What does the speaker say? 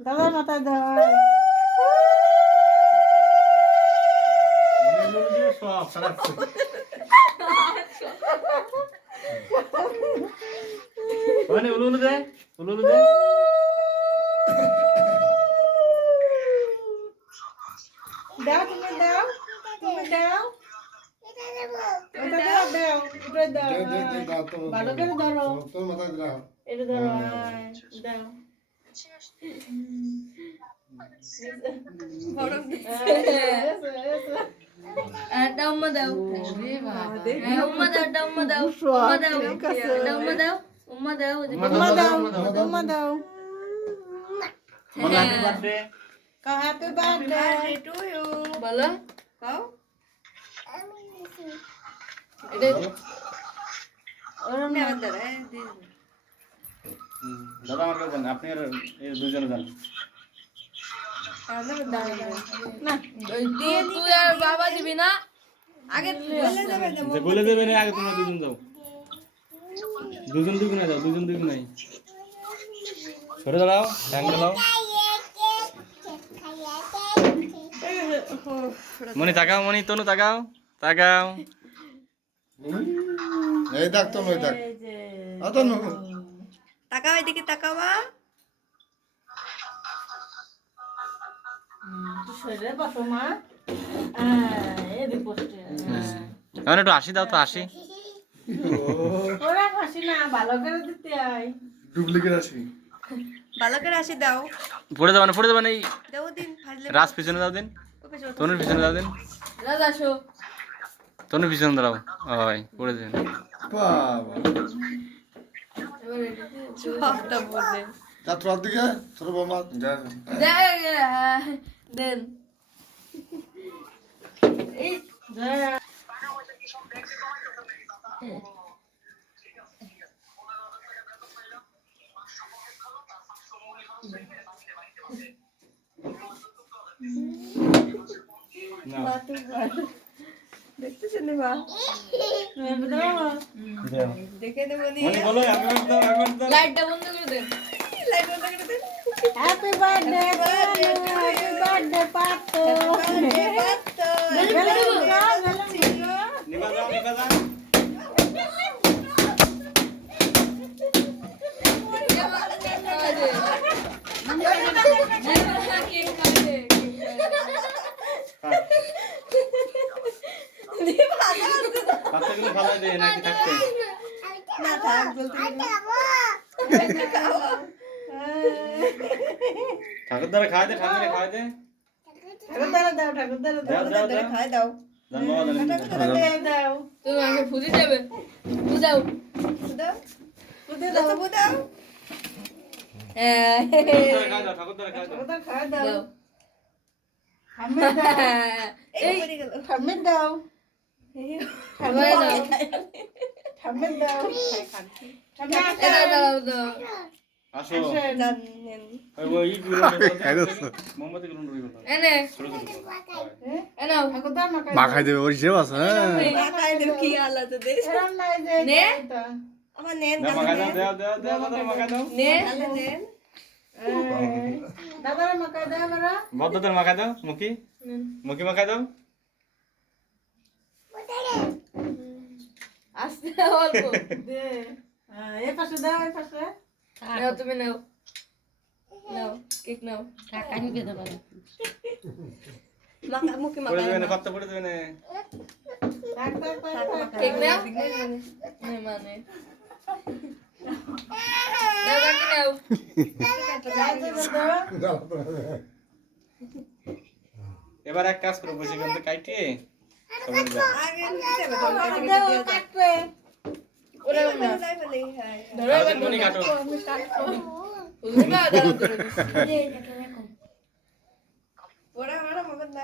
দাদা মাথায় ধর। মানে উলু উলু দে উলু উলু দে। দাও তুমি দাও তুমি দাও। হ্যাঁ। ভালো করে ধরো। এটা ধরো হ্যাঁ, দাও। হ্যাঁ, এসো, এসো। একটা উম্মা দাও হ্যাঁ, উম্মা দাও একটা উম্মা দাও সব উম্মা দাও ঠিক আছে। একটা উম্মা দাও উম্মা দাও ওই যে উম্মা দাও উম্মা দাও বলো হ্যাপি বার্থডে কাও হ্যাপি বার্থডে বলো এটা ওরম না দাদা আমার কাছে আপনি আর এই দুজনে যান। বলে দেবে না আগে তোমরা দুজন যাও। দুজন দুগুণে যাও দুজন দুগুণে সরে দাঁড়াও দাঁড়াও মনি তাকাও মনি তনু তাকাও তাকাও। এই দেখ তো নই দেখ। আ তো নই। তাকাও এদিকে সরে মা। একটু আসি দাও তো আসি ওরা হাসি না ভালো করে দিতে ডুপ্লিকেট আছি ভালো করে আসি দাও। পড়ে যাবে না পড়ে যাবে না এই দাও দিন ফাজলে রাজ পিছনে দাও দিন। তনুর পিছনে দাও দিন। রাজা আসো। তনুর পিছনে দাঁড়াও হয় পড়ে যাবেন বাবা। সবটা বলে যা তোর দিকে ছোট বৌমা যা দেন এই জয়া দেখতেছেন বা দাও দেখে দেবো নি মনি বলো হ্যাপি বার্থডে হ্যাপি বার্থডে লাইটটা বন্ধ করে দেন লাইট বন্ধ করে দেন হ্যাপি বার্থডে হ্যাপি বার্থডে পাতো নিবা যাও নিবা যাও বাচ্চাগুলো ভালো দে নাকি থাকতে। না থাক বলতে ঠাকুর দ্বারা খাওয়া দে ঠান্ডা খাওয়া দে। ঠাকুর দাও দাও ঠাকুর দাও দাও। দাও দাও। খাই দাও জান বাবা জান দাও দাও। তুমি আগে ফুদি যাবে বুঝাও। বুঝাও? বুঝে বুঝাও। খাওয়া দাও খাওয়া দাও। মাখাই মাখাই দেবে ওর হিসেব আছে হ্যাঁ মাথায় দেব কি আল্লাহ তো দে এরম নাই যে নে? তো আমার নেন দাও মাখা দাও দাও দাও দাও দাও মাখা দাও নেন নেন দাদার মাখাই দাও বড় বদ্ধদের মাখা দাও মুখি মুখি মাখা দাও আস্তে অল্প। দে। এই পাশে দাও এই পাশে। নাও তুমি নাও। নাও কেক নাও। মাখা মুখে পড়ে মাখা যাবে না পাত্তা পড়ে যাবে না। থাক থাক থাক থাক কেক নাও। নে মানে। নাও কাকি নাও। এবার এক কাজ করো বসে কিন্তু কাইটে। ওরা ওরা মোবাইল না